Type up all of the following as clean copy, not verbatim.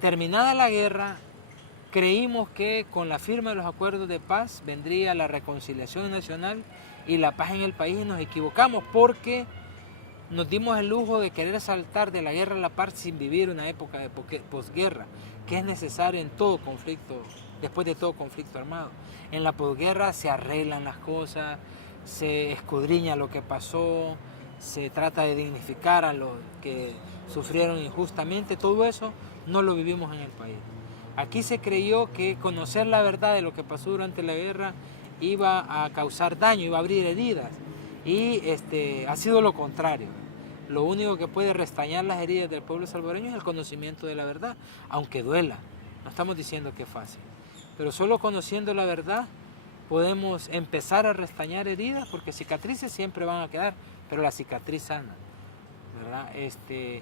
Terminada la guerra, creímos que con la firma de los acuerdos de paz vendría la reconciliación nacional y la paz en el país, y nos equivocamos porque nos dimos el lujo de querer saltar de la guerra a la paz sin vivir una época de posguerra, que es necesario en todo conflicto, después de todo conflicto armado. En la posguerra se arreglan las cosas, se escudriña lo que pasó, se trata de dignificar a los que sufrieron injustamente. Todo eso no lo vivimos en el país. Aquí se creyó que conocer la verdad de lo que pasó durante la guerra iba a causar daño, iba a abrir heridas, y ha sido lo contrario. Lo único que puede restañar las heridas del pueblo salvadoreño es el conocimiento de la verdad, aunque duela. No estamos diciendo que es fácil, pero solo conociendo la verdad podemos empezar a restañar heridas, porque cicatrices siempre van a quedar, pero la cicatriz sana, ¿verdad?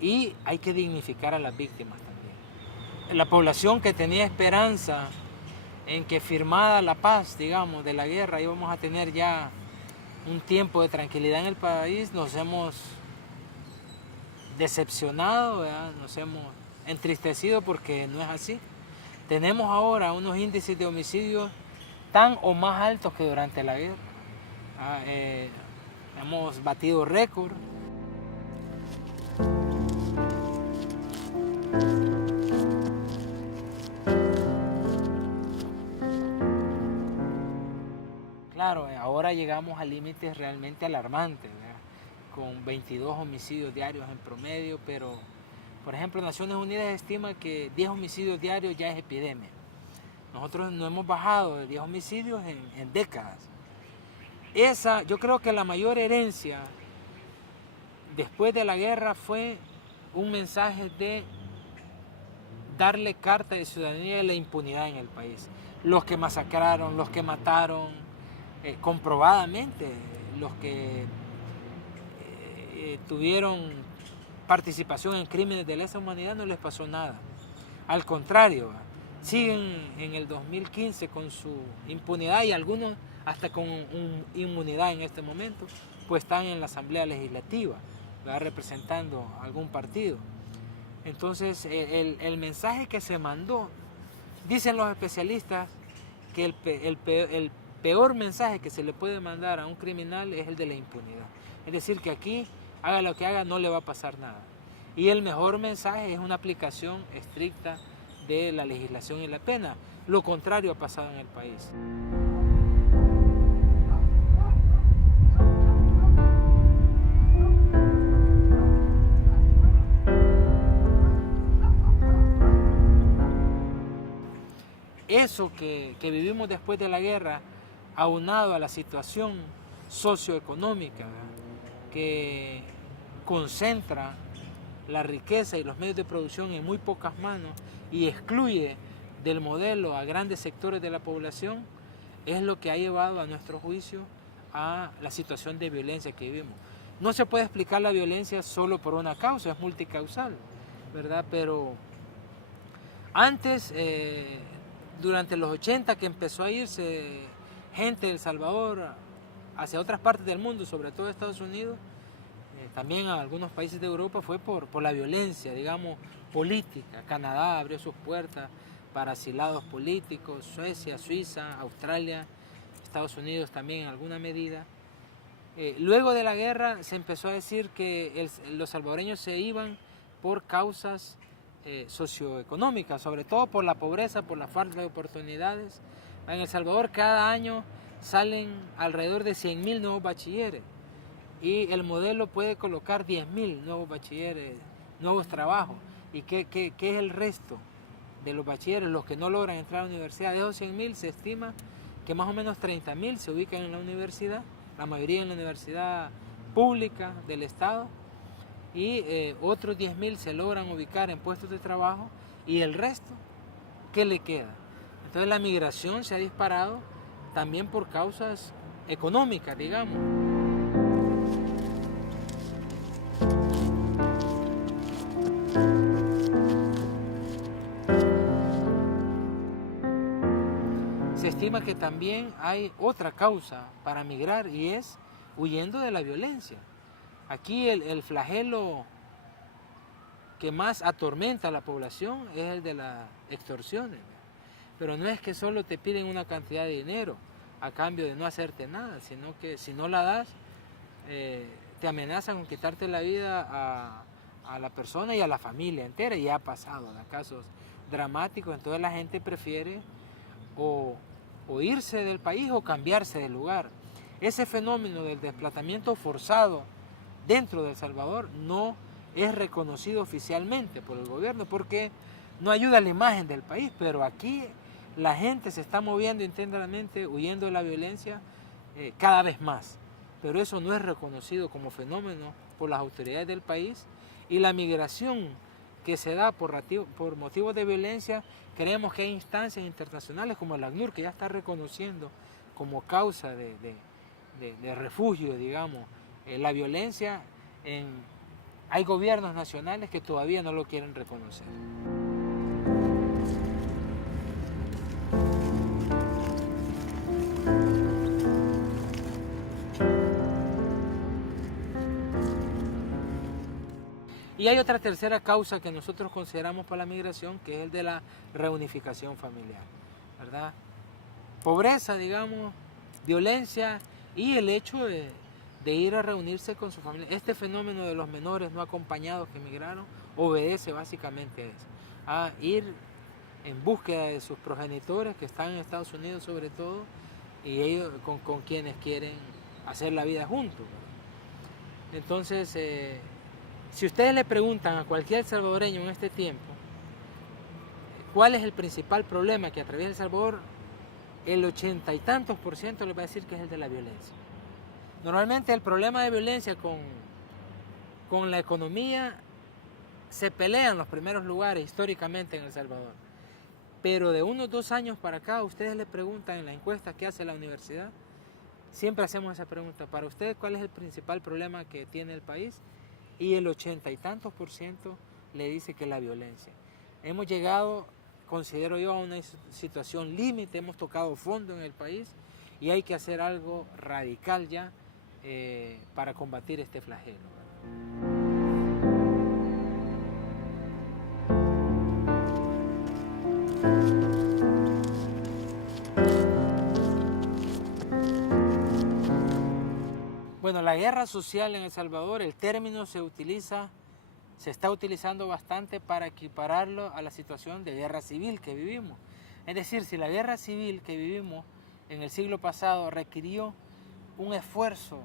Y hay que dignificar a las víctimas también. La población que tenía esperanza en que firmada la paz, digamos, de la guerra, íbamos a tener ya un tiempo de tranquilidad en el país, nos hemos decepcionado, ¿verdad? Nos hemos entristecido porque no es así. Tenemos ahora unos índices de homicidios tan o más altos que durante la guerra. Hemos batido récord. Claro, ahora llegamos a límites realmente alarmantes, ¿verdad? Con 22 homicidios diarios en promedio, pero por ejemplo Naciones Unidas estima que 10 homicidios diarios ya es epidemia. Nosotros no hemos bajado de 10 homicidios en décadas. Yo creo que la mayor herencia después de la guerra fue un mensaje de darle carta de ciudadanía de la impunidad en el país. Los que masacraron, los que mataron, comprobadamente, los que tuvieron participación en crímenes de lesa humanidad, no les pasó nada. Al contrario, siguen en el 2015 con su impunidad, y algunos hasta con inmunidad en este momento, pues están en la Asamblea Legislativa, ¿verdad? Representando algún partido. Entonces el mensaje que se mandó, dicen los especialistas que el peor mensaje que se le puede mandar a un criminal es el de la impunidad. Es decir, que aquí, haga lo que haga, no le va a pasar nada. Y el mejor mensaje es una aplicación estricta de la legislación y la pena. Lo contrario ha pasado en el país. Eso que vivimos después de la guerra, aunado a la situación socioeconómica, ¿verdad?, que concentra la riqueza y los medios de producción en muy pocas manos y excluye del modelo a grandes sectores de la población, es lo que ha llevado a nuestro juicio a la situación de violencia que vivimos. No se puede explicar la violencia solo por una causa, es multicausal, ¿verdad? Pero antes, durante los 80, que empezó a irse gente de El Salvador hacia otras partes del mundo, sobre todo Estados Unidos, también a algunos países de Europa, fue por la violencia, digamos, política. Canadá abrió sus puertas para asilados políticos, Suecia, Suiza, Australia, Estados Unidos también en alguna medida. Luego de la guerra se empezó a decir que los salvadoreños se iban por causas socioeconómicas, sobre todo por la pobreza, por la falta de oportunidades. En El Salvador cada año salen alrededor de 100,000 nuevos bachilleres, y el modelo puede colocar 10,000 nuevos bachilleres, nuevos trabajos. ¿Y qué es el resto de los bachilleres, los que no logran entrar a la universidad? De esos 100,000 se estima que más o menos 30,000 se ubican en la universidad, la mayoría en la universidad pública del Estado, y otros 10,000 se logran ubicar en puestos de trabajo, y el resto, ¿qué le queda? Entonces la migración se ha disparado también por causas económicas, digamos. Se estima que también hay otra causa para migrar, y es huyendo de la violencia. Aquí el flagelo que más atormenta a la población es el de las extorsiones. Pero no es que solo te piden una cantidad de dinero a cambio de no hacerte nada, sino que si no la das, te amenazan con quitarte la vida a la persona y a la familia entera. Y ha pasado en casos dramáticos, entonces la gente prefiere o irse del país o cambiarse de lugar. Ese fenómeno del desplazamiento forzado dentro de El Salvador no es reconocido oficialmente por el gobierno porque no ayuda a la imagen del país, pero aquí la gente se está moviendo intensamente, huyendo de la violencia cada vez más. Pero eso no es reconocido como fenómeno por las autoridades del país, y la migración que se da por motivos de violencia, creemos que hay instancias internacionales como el ACNUR, que ya está reconociendo como causa de refugio, digamos, la violencia. Hay gobiernos nacionales que todavía no lo quieren reconocer. Y hay otra tercera causa que nosotros consideramos para la migración, que es el de la reunificación familiar, ¿verdad? Pobreza, digamos, violencia y el hecho de ir a reunirse con su familia. Este fenómeno de los menores no acompañados que emigraron obedece básicamente a eso, a ir en búsqueda de sus progenitores que están en Estados Unidos sobre todo, y ellos con quienes quieren hacer la vida juntos, ¿verdad? Entonces, si ustedes le preguntan a cualquier salvadoreño en este tiempo cuál es el principal problema que atraviesa El Salvador, el 80 y tantos % les va a decir que es el de la violencia. Normalmente el problema de violencia con la economía se pelea en los primeros lugares históricamente en El Salvador. Pero de unos 2 años para acá, ustedes le preguntan en la encuesta que hace la universidad, siempre hacemos esa pregunta: para ustedes, ¿cuál es el principal problema que tiene el país? Y el 80 y tantos % le dice que es la violencia. Hemos llegado, considero yo, a una situación límite, hemos tocado fondo en el país y hay que hacer algo radical ya para combatir este flagelo. Bueno, la guerra social en El Salvador, el término se está utilizando bastante para equipararlo a la situación de guerra civil que vivimos. Es decir, si la guerra civil que vivimos en el siglo pasado requirió un esfuerzo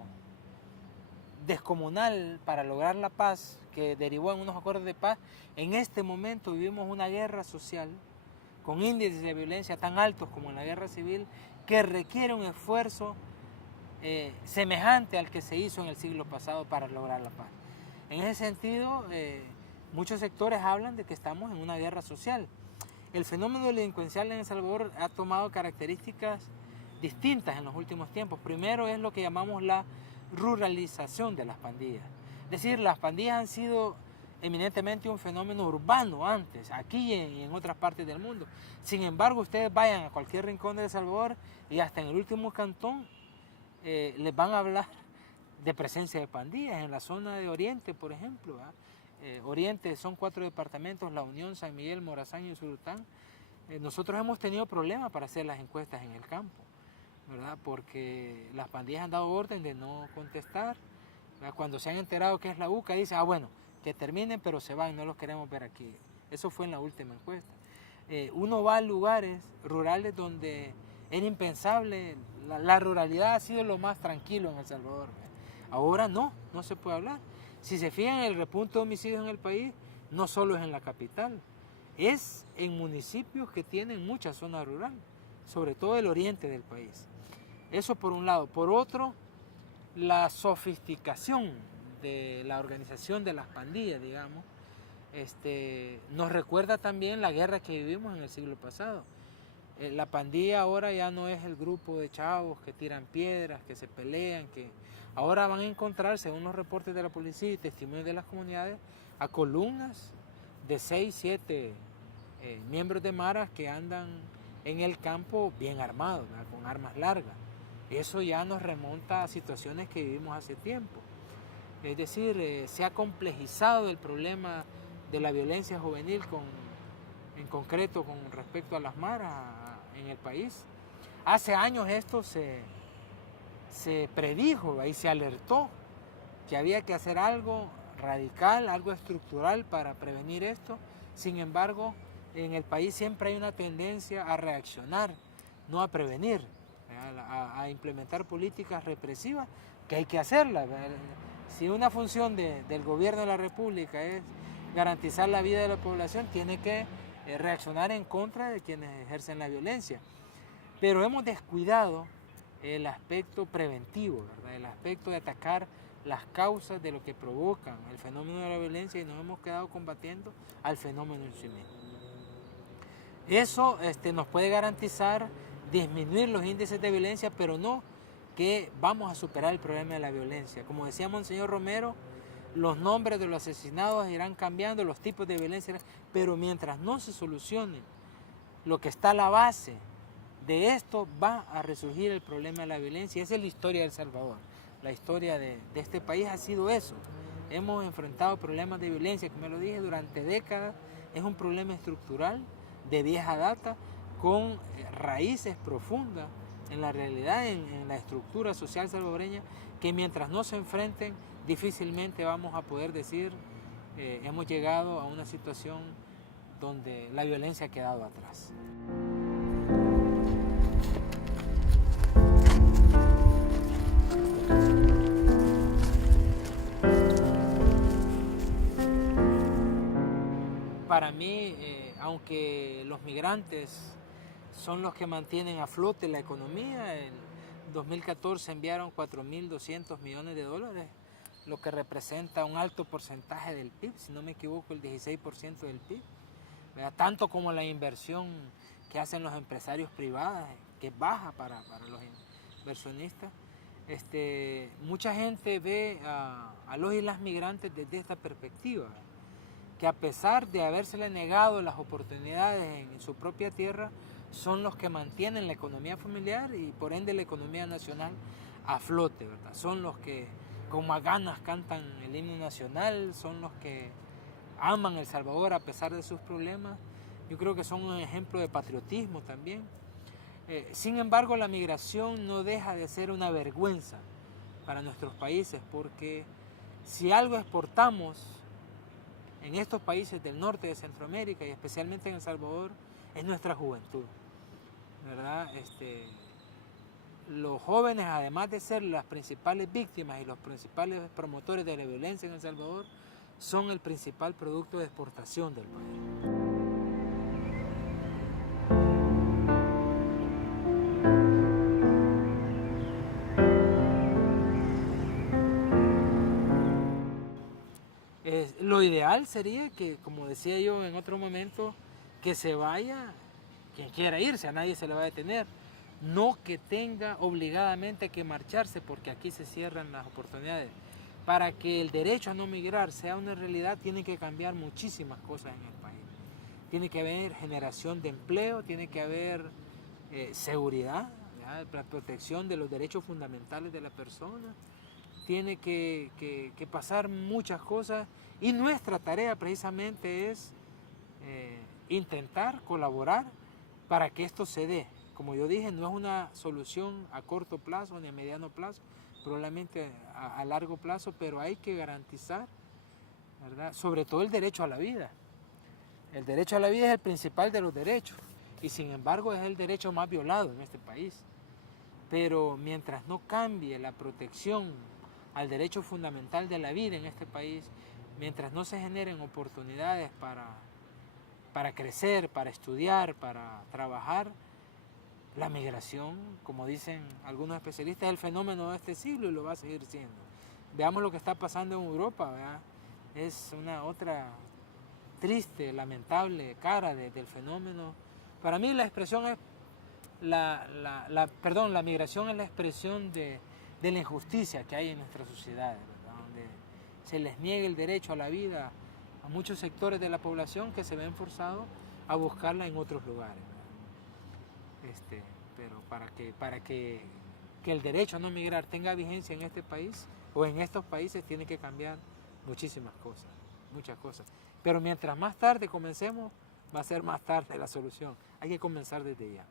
descomunal para lograr la paz, que derivó en unos acuerdos de paz, en este momento vivimos una guerra social con índices de violencia tan altos como en la guerra civil, que requiere un esfuerzo semejante al que se hizo en el siglo pasado para lograr la paz. En ese sentido, muchos sectores hablan de que estamos en una guerra social. El fenómeno delincuencial en El Salvador ha tomado características distintas en los últimos tiempos. Primero es lo que llamamos la ruralización de las pandillas. Es decir, las pandillas han sido eminentemente un fenómeno urbano antes, aquí y en otras partes del mundo. Sin embargo, ustedes vayan a cualquier rincón de El Salvador y hasta en el último cantón les van a hablar de presencia de pandillas. En la zona de Oriente, por ejemplo, Oriente son 4 departamentos: La Unión, San Miguel, Morazán y Usulután. Nosotros hemos tenido problemas para hacer las encuestas en el campo, ¿verdad? Porque las pandillas han dado orden de no contestar, ¿verdad? Cuando se han enterado que es la UCA, dicen, bueno, que terminen, pero se van, no los queremos ver aquí. Eso fue en la última encuesta. Uno va a lugares rurales donde era impensable, la ruralidad ha sido lo más tranquilo en El Salvador. Ahora no se puede hablar. Si se fijan, el repunte de homicidios en el país no solo es en la capital, es en municipios que tienen mucha zona rural, sobre todo el oriente del país. Eso por un lado. Por otro, la sofisticación de la organización de las pandillas, digamos, nos recuerda también la guerra que vivimos en el siglo pasado. La pandilla ahora ya no es el grupo de chavos que tiran piedras, que se pelean, que ahora van a encontrar, según los reportes de la policía y testimonios de las comunidades, a columnas de 6, 7 miembros de maras que andan en el campo bien armados, ¿verdad? Con armas largas. Eso ya nos remonta a situaciones que vivimos hace tiempo. Es decir, se ha complejizado el problema de la violencia juvenil en concreto con respecto a las maras en el país. Hace años esto se predijo y se alertó que había que hacer algo radical, algo estructural para prevenir esto. Sin embargo, en el país siempre hay una tendencia a reaccionar, no a prevenir, a implementar políticas represivas, que hay que hacerlas. Si una función del gobierno de la República es garantizar la vida de la población, tiene que reaccionar en contra de quienes ejercen la violencia. Pero hemos descuidado el aspecto preventivo, ¿verdad? El aspecto de atacar las causas de lo que provocan el fenómeno de la violencia, y nos hemos quedado combatiendo al fenómeno en sí mismo. Eso nos puede garantizar disminuir los índices de violencia, pero no que vamos a superar el problema de la violencia. Como decía Monseñor Romero, los nombres de los asesinados irán cambiando, los tipos de violencia, pero mientras no se solucione lo que está a la base de esto, va a resurgir el problema de la violencia. Esa es la historia de El Salvador. La historia de este país ha sido eso. Hemos enfrentado problemas de violencia, como lo dije, durante décadas. Es un problema estructural de vieja data, con raíces profundas en la realidad, en la estructura social salvadoreña, que mientras no se enfrenten, difícilmente vamos a poder decir hemos llegado a una situación donde la violencia ha quedado atrás. Para mí, aunque los migrantes son los que mantienen a flote la economía, en 2014 enviaron 4.200 millones de dólares, lo que representa un alto porcentaje del PIB, si no me equivoco el 16% del PIB, ¿verdad? Tanto como la inversión que hacen los empresarios privados, que es baja para los inversionistas. Mucha gente ve a los y las migrantes desde esta perspectiva, que a pesar de habérsele negado las oportunidades en su propia tierra, son los que mantienen la economía familiar y por ende la economía nacional a flote, ¿verdad? Son los que con más ganas cantan el himno nacional, son los que aman El Salvador a pesar de sus problemas. Yo creo que son un ejemplo de patriotismo también. Sin embargo, la migración no deja de ser una vergüenza para nuestros países, porque si algo exportamos en estos países del norte de Centroamérica y especialmente en El Salvador, es nuestra juventud, ¿verdad? Los jóvenes, además de ser las principales víctimas y los principales promotores de la violencia en El Salvador, son el principal producto de exportación del país. Lo ideal sería que, como decía yo en otro momento, que se vaya quien quiera irse, a nadie se le va a detener. No que tenga obligadamente que marcharse, porque aquí se cierran las oportunidades. Para que el derecho a no migrar sea una realidad, tiene que cambiar muchísimas cosas en el país. Tiene que haber generación de empleo, tiene que haber seguridad, ¿ya? La protección de los derechos fundamentales de la persona. Tiene que pasar muchas cosas, y nuestra tarea precisamente es intentar colaborar para que esto se dé. Como yo dije, no es una solución a corto plazo ni a mediano plazo, probablemente a largo plazo, pero hay que garantizar, ¿verdad?, sobre todo el derecho a la vida. El derecho a la vida es el principal de los derechos, y sin embargo es el derecho más violado en este país. Pero mientras no cambie la protección al derecho fundamental de la vida en este país, mientras no se generen oportunidades para crecer, para estudiar, para trabajar, la migración, como dicen algunos especialistas, es el fenómeno de este siglo y lo va a seguir siendo. Veamos lo que está pasando en Europa, ¿verdad? Es una otra triste, lamentable cara del fenómeno. Para mí la expresión es la migración es la expresión de la injusticia que hay en nuestras sociedades, ¿verdad? Donde se les niega el derecho a la vida a muchos sectores de la población que se ven forzados a buscarla en otros lugares, ¿verdad? Pero para que el derecho a no migrar tenga vigencia en este país o en estos países, tiene que cambiar muchísimas cosas. muchas cosas. Pero mientras más tarde comencemos, va a ser más tarde la solución. Hay que comenzar desde ya.